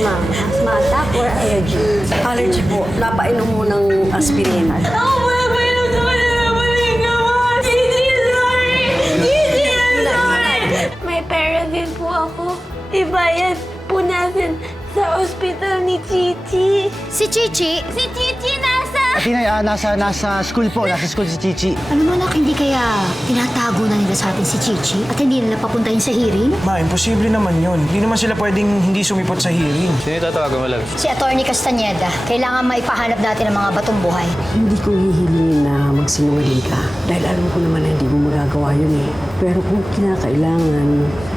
ma'am? Asthma attack or allergy? Allergy po. Napainom mo ng aspirin. Ako po nagpainom sa kanya ng maling gamot. Gigi, sorry! Gigi, I'm sorry! May pera din po ako. Ibayad po natin sa ospital ni Chichi. Si Chichi? Si Chichi nasa... Tinay, nasa school po. Nasa school si Chichi. Ano mo anak, hindi kaya tinatago na nila sa atin si Chichi at hindi nila papuntahin sa hearing? Ma, imposible naman yun. Hindi naman sila pwedeng hindi sumipot sa hearing. Sino yung tatawagan mo lang? Si Atty. Castañeda. Kailangan maipahanap natin ang mga batong buhay. Hindi ko hihilingin na magsinungaling ka. Dahil alam ko naman na hindi mo magagawa yun eh. Pero kung kinakailangan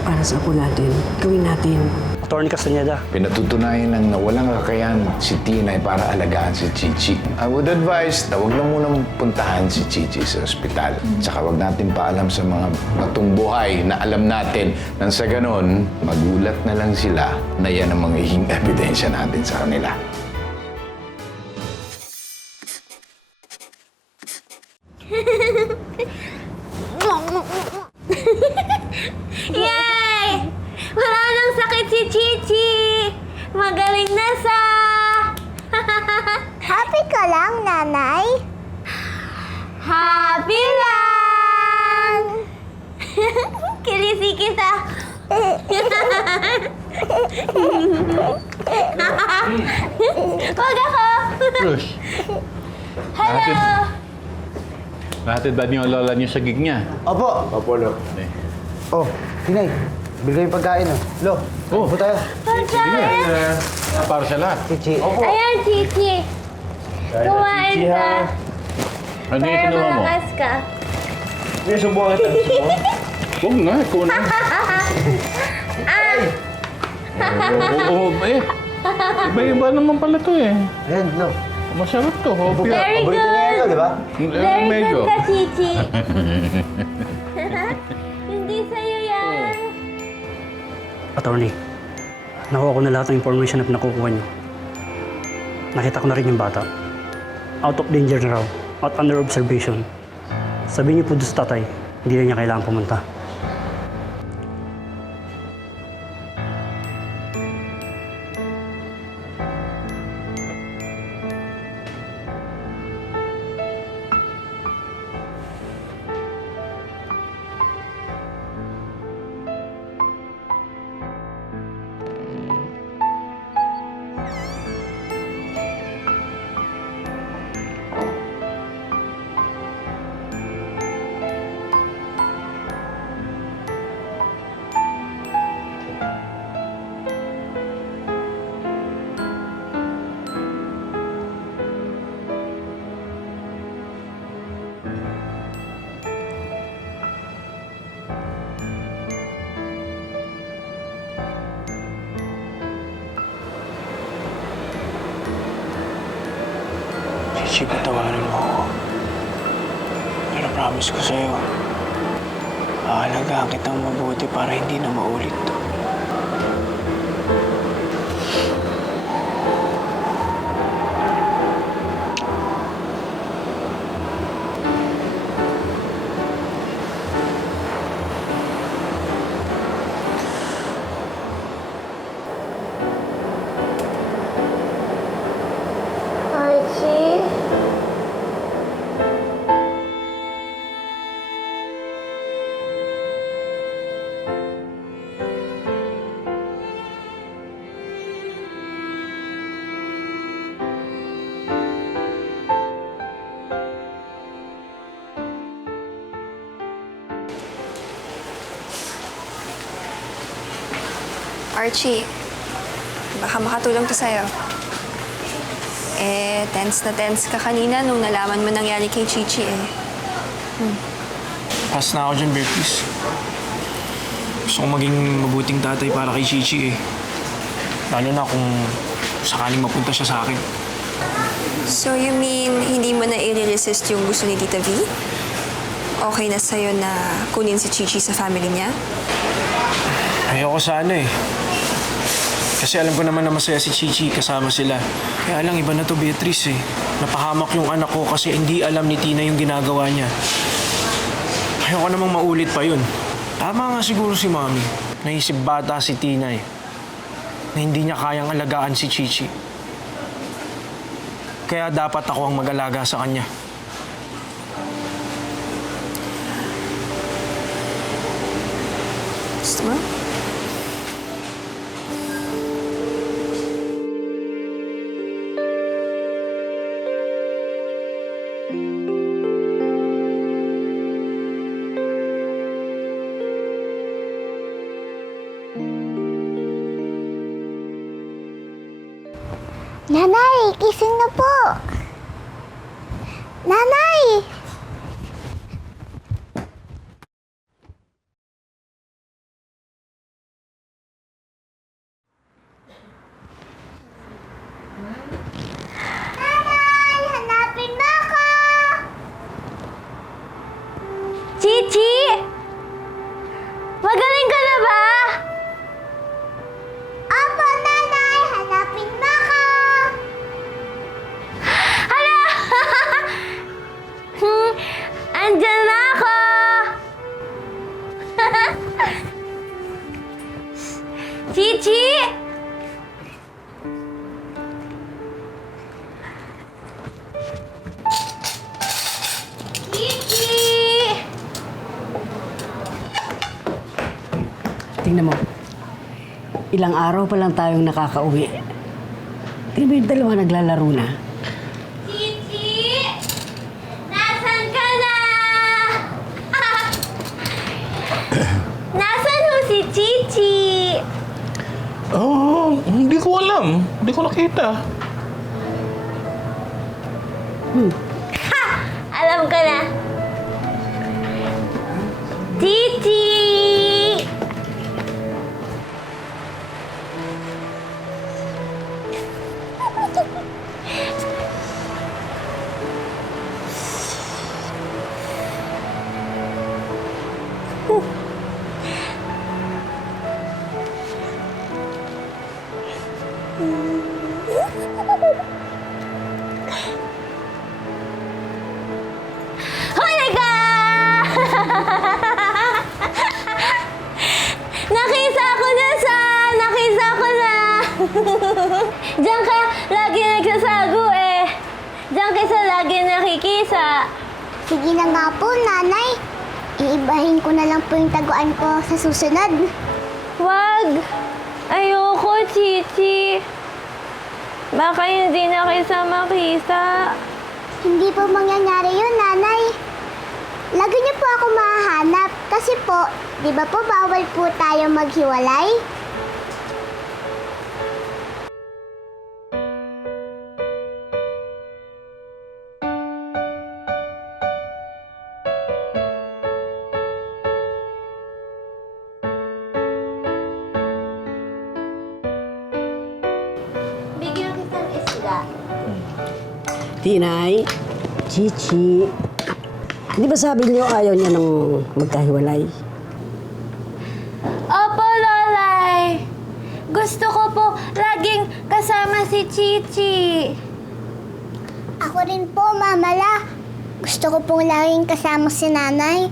para sa apo natin, gawin natin. Atty. Castañeda. Pinatutunayan ng nawalang kakayahan si Tinay para alagaan si Chichi. I would advise na huwag lang munang puntahan si Chichi sa ospital. Tsaka huwag natin paalam sa mga batong buhay na alam natin nang sa ganon, magulat na lang sila na yan ang magiging ebidensya natin sa kanila. Yay! Wala nang sakit si Chichi! Magaling na sa... Happy ka lang, nanay? Happy lang! Kilisi kita! Wag ako! Bruce, Hello! nahatid ba niyo ang lola niyo sa gig niya? Opo. Opo, Lo. Oh, Tinay. Bigay yung pagkain, oh. Lo, Oh. po tayo. Pagkain! Para sa lahat. Chichi. Ayan, Chichi! Kumain ka! Ano yung Para kinuha mo? malakas ka. May subukan kita. Huwag na, ikaw na. Oo, eh. Iba-iba naman pala to eh. Ayan, Lo. Masarap to. Hopia. Very Paborito niya good! ito, di ba? Very Medyo. good ka, Chichi! Hindi sa'yo yan! Attorney, nakuha ko na lahat ng information na pinakukuha niyo. Nakita ko na rin yung bata. Out of danger na raw, at under observation. Sabihin niyo po doon sa tatay, hindi na niya kailangan pumunta. Chichi, patawarin mo ako. Pero promise ko sa'yo, aalagaan kitang mabuti para hindi na maulit to. Archie? Archie, baka makatulong to sa'yo. Tense na tense ka kanina nung nalaman mo nangyari kay Chichi eh. Pass na ako dyan, Bear, please. Gusto kong maging mabuting tatay para kay Chichi eh. Lalo na kung sakaling mapunta siya sa akin. So you mean, hindi mo na i-resist yung gusto ni Tita V? Okay na sa'yo na kunin si Chichi sa family niya? Ayoko sana eh. Kasi alam ko naman na masaya si Chichi kasama sila. Kaya lang, iba na to, Beatrice eh. Napahamak yung anak ko kasi hindi alam ni Tina yung ginagawa niya. Ayoko namang maulit pa yun. Tama nga siguro si Mami. Naisip bata si Tina eh. na hindi niya kayang alagaan si Chichi. Kaya dapat ako ang mag-alaga sa kanya. Gusto mo? Nanay, gising na po. Nanay! Nanay, hanapin mo ako! Chichi! Magaling ka na ba? Opo, nanay! Hanapin mo ako! Hala! Andyan na ako! Chichi! Chichi! Tingnan mo. Ilang araw pa lang tayong nakakauwi. Tingnan mo yung dalawa naglalaro na. Chichi! Nasaan ka na? Nasaan ho si Chichi? Oh, hindi ko alam. Hindi ko nakita. Ha! Alam ko na. Chichi! Huli ka! Nakita ko na sa! Nakita ko na! Diyan ka lagi nagsasago eh. Diyan ka sa lagi nakikisa. Sige na nga po, nanay. Iibahin ko na lang po yung taguan ko sa susunod. Wag! Ayoko, Chichi. Baka hindi na kita makita. Hindi po mangyayari yun, nanay. Lagi niyo po ako mahahanap. Kasi po, di ba po bawal po tayo maghiwalay? Bigyan kitang isda. Tinay, Chichi. Di ba sabi niyo ayaw niya nang magkahiwalay? Opo, Lolay. Gusto ko po laging kasama si Chichi. Ako rin po, Mamala. Gusto ko pong laging kasama si nanay.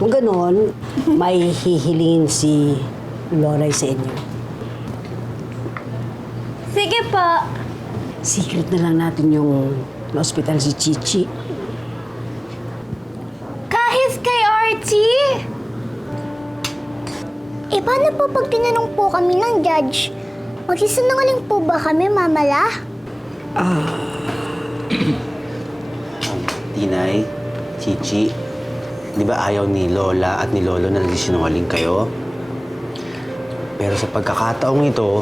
Kung gano'n, may hihilingin si Lolay sa inyo. Sige po. Secret na lang natin yung hospital si Chichi. Kahit kay Archie. Eh, paano po pag tinanong po kami ng judge? Magsisinungaling po ba kami, Mamala? Tinay, Chichi, di ba ayaw ni Lola at ni Lolo na nagsisinungaling kayo? Pero sa pagkakataong ito,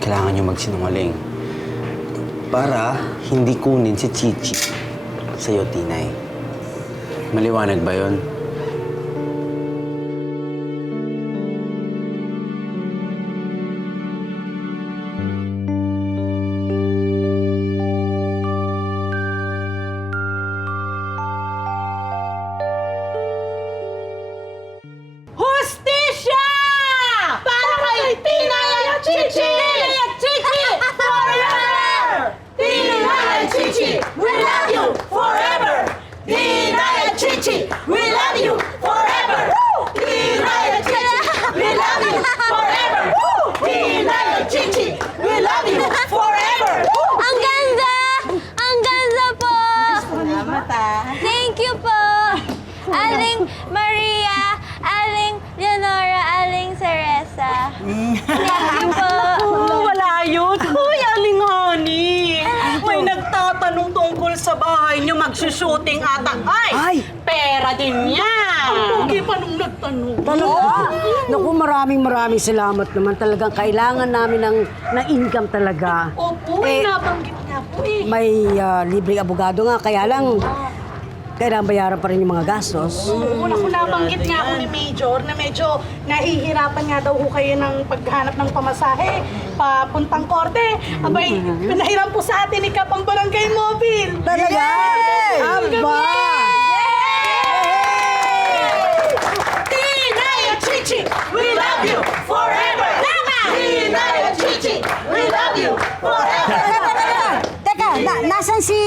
kailangan nyo magsinungaling. Para hindi kunin si Chichi sa'yo, Tinay. Maliwanag ba yun? Hustisya! Para kay Tinay at Chichi! Tinay at Chichi! Forever! Tinay at Chichi! We love you forever! Tinay at Chichi! We love Wala yun. Uy, Aling Honey. May nagtatanong tungkol sa bahay niyo magsushooting ata. Ay! Pera din yan! Ang pogi pa nung nagtanong. Talaga? Naku, maraming salamat naman. Talagang kailangan namin ng income talaga. Opo, nabanggit nga po eh. May libreng abogado nga, kaya lang kailangan bayaran pa rin yung mga gastos. Una ko nabanggit nga ako ni Major na medyo nahihirapan nga daw ho kayo ng paghanap ng pamasahe papuntang korte. Abay, pinahiram po sa atin ni Kapang Barangay Mobile. Talaga? Aba! Tinay at Chichi, we love you forever! Tama! Tinay at Chichi, we love you forever! Teka, nasan si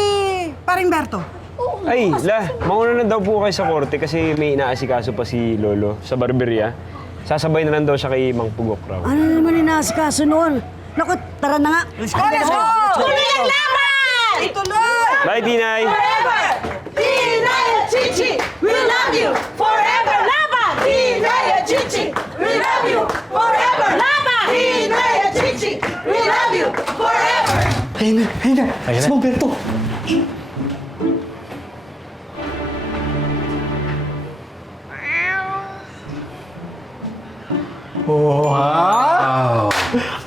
Paring Berto? Ay, mauna na daw po kayo sa korte kasi may inaasikaso pa si Lolo sa barberia. Sasabay na lang daw siya kay Mang Pugok raw. Ano naman inaasikaso noon? Naku, tara na nga. Let's go! Tuloy ang laban! Ituloy! Bye, Tinay! Forever! Tinay at Chichi, we love you forever! Laban! Tinay at Chichi, we love you forever! Laban! Tinay at Chichi, we love you forever! Ayun na. Si Mang Berto. Wow!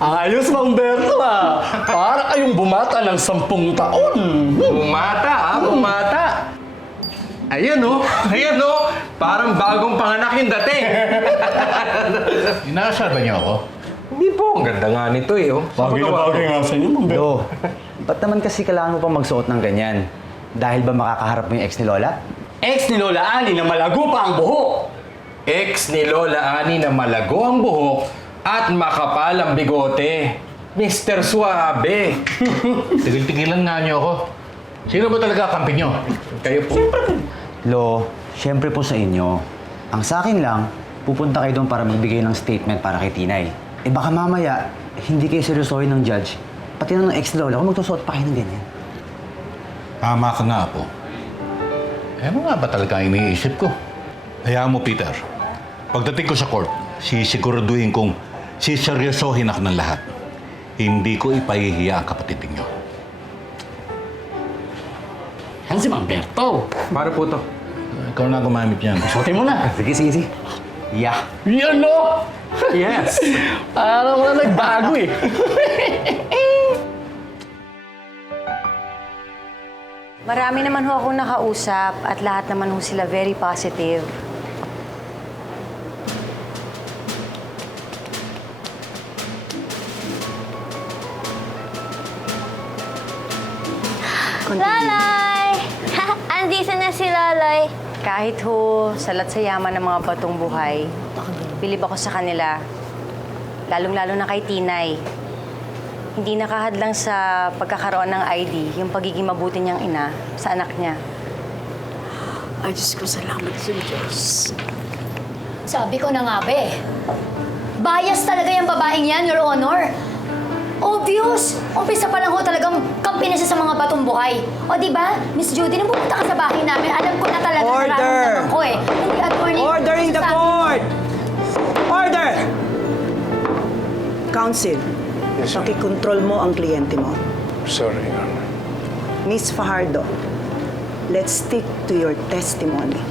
Ayos, Mang Berto ah! Para kayong bumata ng 10 taon. Bumata! Ayan oh! Parang bagong panganak yung dating. Inaasar ba niyo ako? Hindi po, ang ganda nga nito eh oh. Bagay na bagay nga sa inyo, Mang Berto. Lo, ba't naman kasi kailangan mo pang magsuot ng ganyan? Dahil ba makakaharap mo yung ex ni Lola? Ex ni Lola Ani na malago pa ang buhok. Ex ni Lola Ani na malago ang buhok at makapal ang bigote. Mr. Suabe. Tigil-tigilan nga niyo ako. Sino ba talaga kampi niyo? Kayo po. Lo, syempre po sa inyo. Ang sa akin lang, pupunta kayo doon para magbigay ng statement para kay Tinay. Eh baka mamaya, hindi kayo seryosohin ng judge. Pati na ng ex ni Lola kung magsusuot pa kayo ng ganyan. Tama ka nga po. Ano nga ba talaga ang iniisip ko? Hayaan mo, Peter. Pagdating ko sa court, sisiguraduhin kong siseryosohin ako ng lahat. Hindi ko ipahihiya ang kapatid niyo. Yan si Mang Berto. Para po to. Ikaw na gumamit yan. Suotin mo na. Sige. Yeah. Yan no! Yes! Parang wala nagbago eh. Marami naman ho akong nakausap at lahat naman ho sila very positive. Laloy! Andito na si Laloy. Kahit ho salat sa yaman ng mga batong buhay, bilib ako sa kanila. Lalong-lalo na kay Tinay. Hindi nakahadlang sa pagkakaroon ng ID yung pagiging mabuti niyang ina sa anak niya. Ay, Diyos ko, salamat sa Diyos. Sabi ko na nga ba eh. Bias talaga yung babaeng yan, Your Honor. Obvious! Umpisa pa lang ho talagang kampi na siya sa mga batong buhay. O di ba, Miss Judy, nung pumunta ka sa bahay namin, alam ko na talaga nararamdaman ko eh. Hindi, attorney. Order in the court! Order! Counsel, pakikontrol mo ang kliyente mo. Sorry, Your Honor. Miss Fajardo, let's stick to your testimony.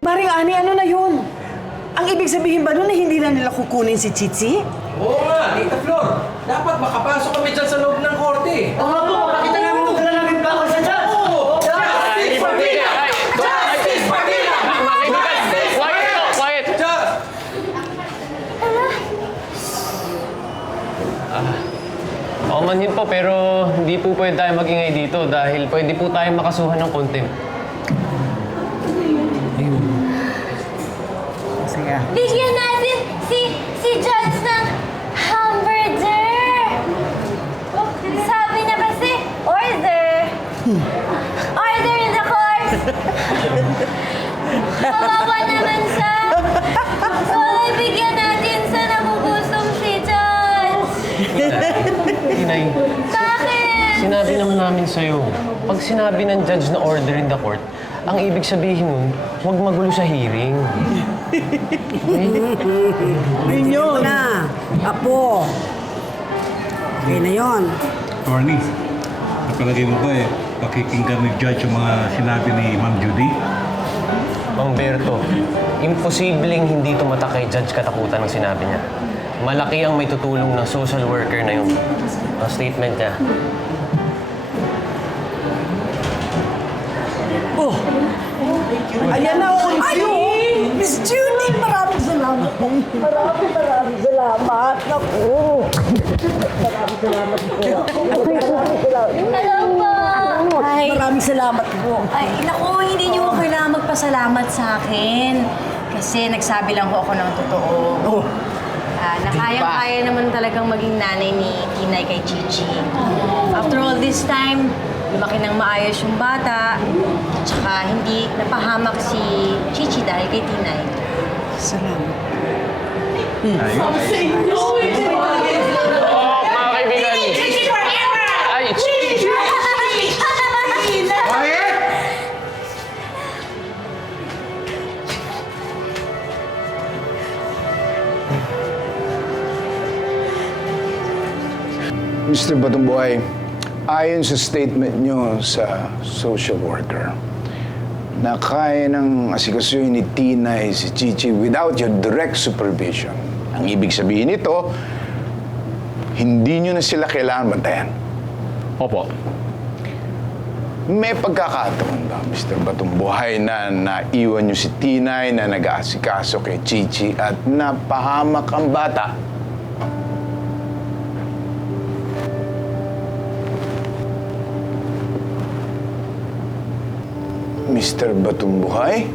Maring Ani, ano na yun? Ang ibig sabihin ba nun na hindi na nila kukunin si Chichi? Oo nga, Tita Flor. Dapat makapasok kami dyan sa loob ng korte. Oo nga po, nakita namin kung dala namin bawal sa judge. Justice for Tina! Justice for Tina! Quiet! Oo man yun po, pero hindi po pwede tayo magingay dito dahil pwede po tayo makasuhan ng contempt. Bigyan natin si Judge ng hamburger! Sabi niya kasi, order! Order in the court! Kawawa naman siya! Bakit bigyan natin sa nabubusong si Judge? Tinay, Bakit? sinabi naman namin sa'yo, pag sinabi ng judge na order in the court, ang ibig sabihin nun, huwag magulo sa hearing. Ayun na. Apo. Okay na yon. Attorney, napalagay mo ba pakikinggan ni Judge yung mga sinabi ni Ma'am Judy? Mang Berto, imposibleng hindi tumatak kay Judge katakutan ng sinabi niya. Malaki ang may tutulong ng social worker na yun. Ang statement niya. Oh! Ayan na, ayun! Miss Judy, maraming salamat. Maraming salamat. Naku! Maraming salamat po. Hello po! Maraming salamat po. Ay, naku, hindi niyo ko kailangan magpasalamat sa akin. Kasi nagsabi lang ho ako ng totoo. Oh. Na kayang-kaya naman talagang maging nanay ni Tinay kay Chichi. After all this time, lumaki ng maayos yung bata. Tsaka hindi napahamak si Chichi dahil kay Tinay. Salamat. Oh, mga kaibigan! Ay, Chichi! Mr. Batungbuhay, ayon sa statement nyo sa social worker, na kaya ng asikasuhin ni Tinay si Chichi without your direct supervision. Ang ibig sabihin nito, hindi nyo na sila kailangan bantayan. Opo. May pagkakataon ba, Mr. Batungbuhay, na naiwan nyo si Tinay na nag-aasikaso kay Chichi at napahamak ang bata? Mr. Batungbuhay?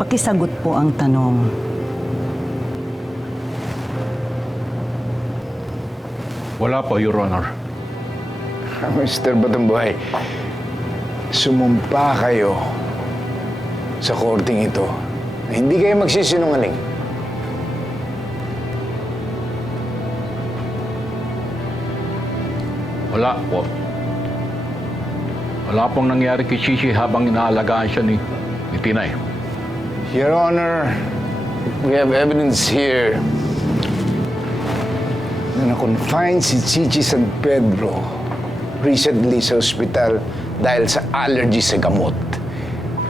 Pakisagot po ang tanong. Wala po, Your Honor. Mr. Batungbuhay, sumumpa kayo sa korting ito na hindi kayo magsisinungaling. Wala po. Wala pong nangyari kay Chichi habang inaalagaan siya ni Tinay. Your Honor, we have evidence here na na-confine si Chichi San Pedro recently sa ospital dahil sa allergy sa gamot.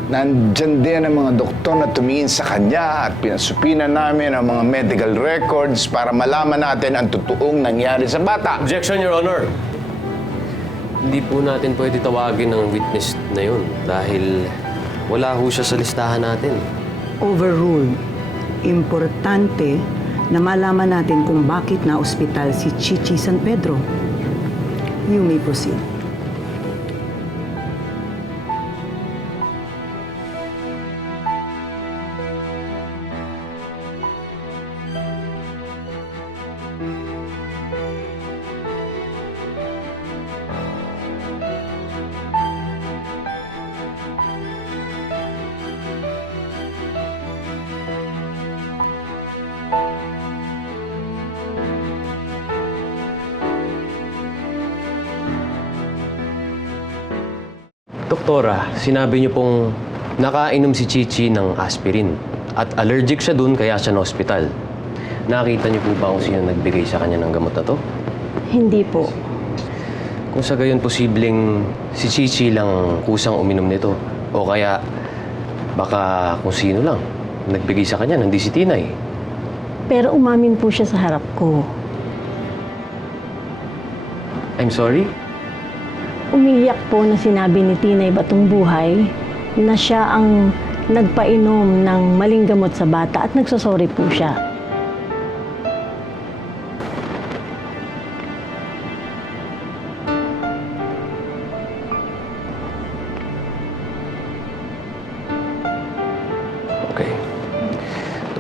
Nandyan din ang mga doktor na tumingin sa kanya at pinasupina namin ang mga medical records para malaman natin ang totoong nangyari sa bata. Objection, Your Honor. Hindi po natin pwede tawagin ng witness na yun dahil wala ho siya sa listahan natin. Overruled. Importante na malaman natin kung bakit na ospital si Chichi San Pedro. You may proceed. Doktora, sinabi niyo pong nakainom si Chichi ng aspirin at allergic siya dun kaya siya na ospital. Nakita niyo po ba kung sino nagbigay sa kanya ng gamot na to? Hindi po. Kung sa gayon posibleng si Chichi lang kusang uminom nito o kaya baka kung sino lang nagbigay sa kanya, hindi si Tinay. Pero umamin po siya sa harap ko. I'm sorry? Umiyak po na sinabi ni Tinay Batungbuhay na siya ang nagpainom ng maling gamot sa bata at nagsosorry po siya. Okay.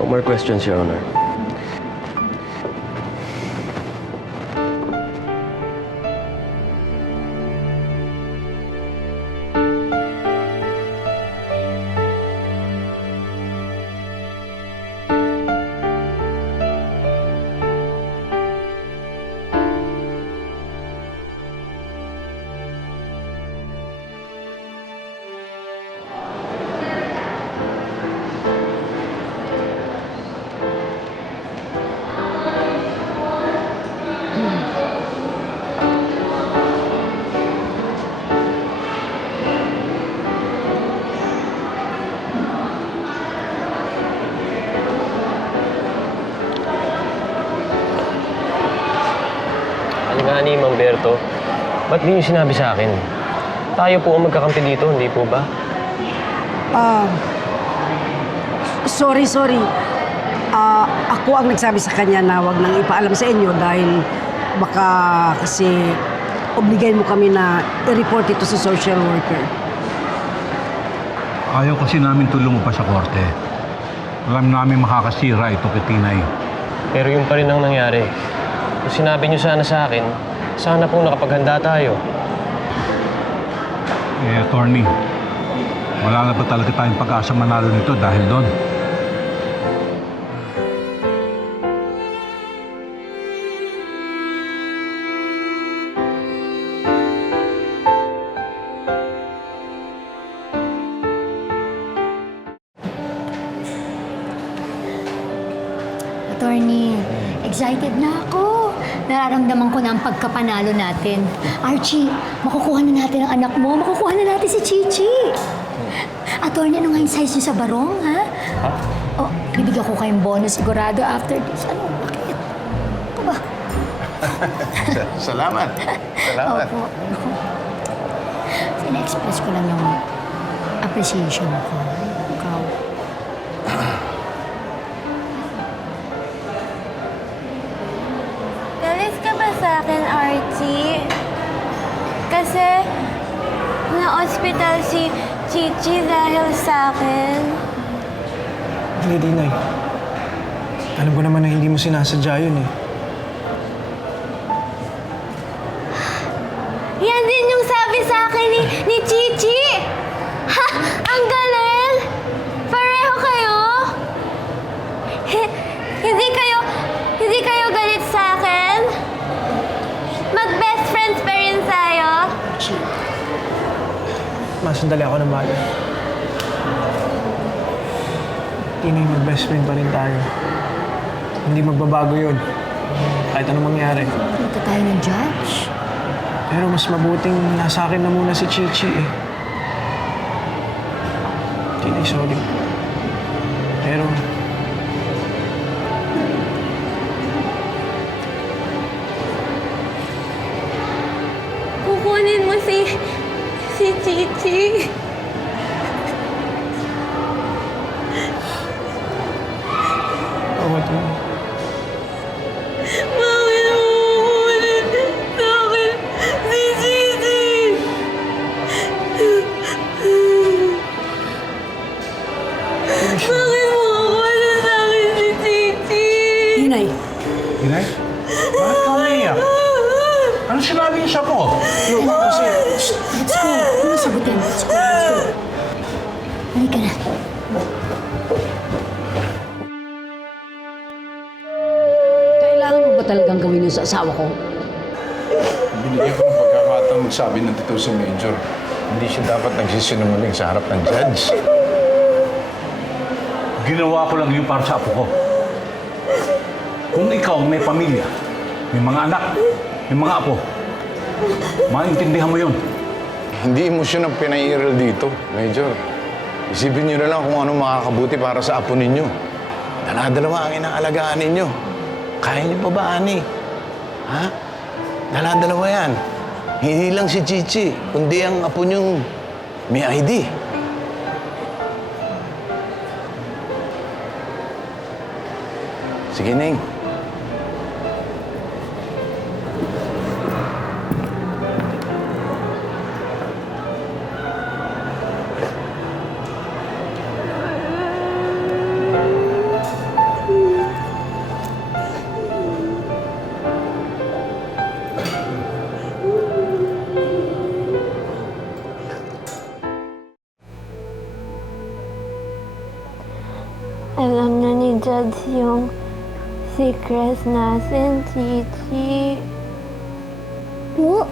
No more questions, Your Honor. Ano nga ni Mamberto? Ba't di niyo sinabi sa akin? Tayo po ang magkakampi dito, hindi po ba? Sorry. Ako ang nagsabi sa kanya na wag nang ipaalam sa inyo dahil baka kasi obligahin mo kami na i-report ito sa social worker. Ayaw kasi namin tulong mo pa sa korte. Alam namin makakasira ito kay Tinay. Pero yun pa rin ang nangyari. Kung sinabi niyo sana sa akin, sana pong nakapaghanda tayo. Attorney, wala na ba talaga tayong pag-asa manalo nito dahil doon? Attorney, excited na ako. Nararamdaman ko na ang pagkapanalo natin. Archie, makukuha na natin ang anak mo. Makukuha na natin si Chichi. Attorney, ano nga yung size niyo sa barong, ha? Ha? Oh, bibigyan ko kayong bonus sigurado after this. Ano? Bakit? Ito ba? Salamat. Opo. Sina-express ko lang yung appreciation ko. Ikaw. Galit ka ba sa akin, Archie? Kasi na-hospital si Chichi dahil sa akin. Hindi, Tinay. Alam ko naman na hindi mo sinasadya yun eh. Yan din yung sabi sa akin ni Chichi! Ha! Ang galing! Pareho kayo! Hindi kayo galit sa akin? Mag-best friends pa rin tayo? Masandali ako ng bala. Tinay, mag-best friend pa rin tayo. Hindi magbabago yun. Kahit anong mangyari. Dito tayo ng judge. Pero mas mabuting nasa akin na muna si Chichi eh. Tinay, sorry. Pero kukunin mo si Chichi. Bakit mo? Bakit mo kukunin sa akin si Chichi? Bakit mo kukunin sa akin si Chichi? Tinay. Tinay? Bakit ka naiyak? Ano sinabi niya po? Let's go. Ano sagutin? Let's go. Halika na. Kailangan mo ba talagang gawin yun sa asawa ko? Binigyan ko ng pagkakataon magsabi ng totoo sa Major. Hindi siya dapat nagsisinungaling sa harap ng judge. Ginawa ko lang yun para sa apo ko. Kung ikaw may pamilya, may mga anak, may mga apo, maintindihan mo yun. Hindi emosyon ang pinairal dito, Major. Isipin niyo na lang kung ano makakabuti para sa apo ninyo. Dala-dalawa ang inaalagaan ninyo. Kaya niyo pa ba, Ani? Ha? Dala-dalawa yan. Hindi lang si Chichi, kundi ang apo niyong may ID. Sige, Ning. Alam na ni Judge yung secrets natin, Chichi. Po?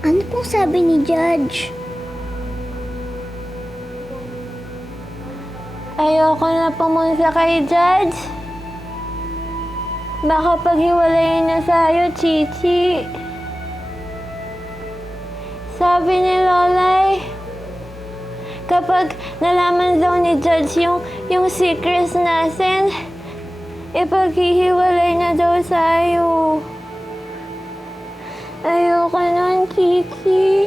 Ano pong sabi ni Judge? Ayoko na pumunta kay Judge. Baka paghiwalayin niya sa'yo, Chichi. Sabi ni Lolay, kapag nalaman daw ni Judge yung secrets natin, ipaghihiwalay na daw sa'yo. Ayoko nun, Chichi.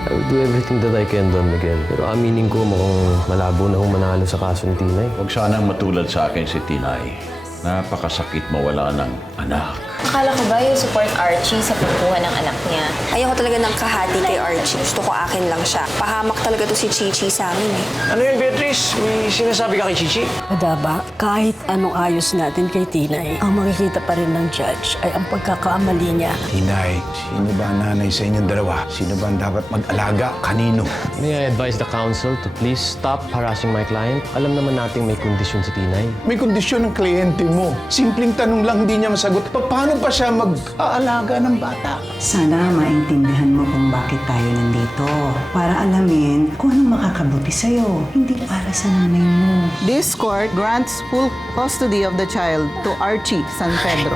I will do everything that I can, Don Miguel. Pero aminin ko mukhang malabo na kung manalo sa kaso ni Tinay. Huwag sanang matulad sa akin si Tinay. Napakasakit mawala ng anak. Akala ko ba yung support Archie sa pagkuha ng anak niya? Ayoko talaga ng kahati kay Archie. Gusto ko akin lang siya. Pahamak talaga to si Chichi sa amin eh. Ano yan, Beatrice? May sinasabi ka kay Chichi? Adaba, kahit anong ayos natin kay Tinay, ang makikita pa rin ng judge ay ang pagkakamali niya. Tinay, sino ba ang nanay sa inyong dalawa? Sino ba ang dapat mag-alaga? Kanino? May I advise the counsel to please stop harassing my client? Alam naman nating may kondisyon si Tinay. May kondisyon ng kliyente mo. Simpleng tanong lang hindi niya masagot. Paano pa siya mag-aalaga ng bata? Sana maintindihan mo kung bakit tayo nandito. Para alamin kung anong makakabuti sa'yo, hindi para sa nanay mo. This court grants full custody of the child to Archie San Pedro.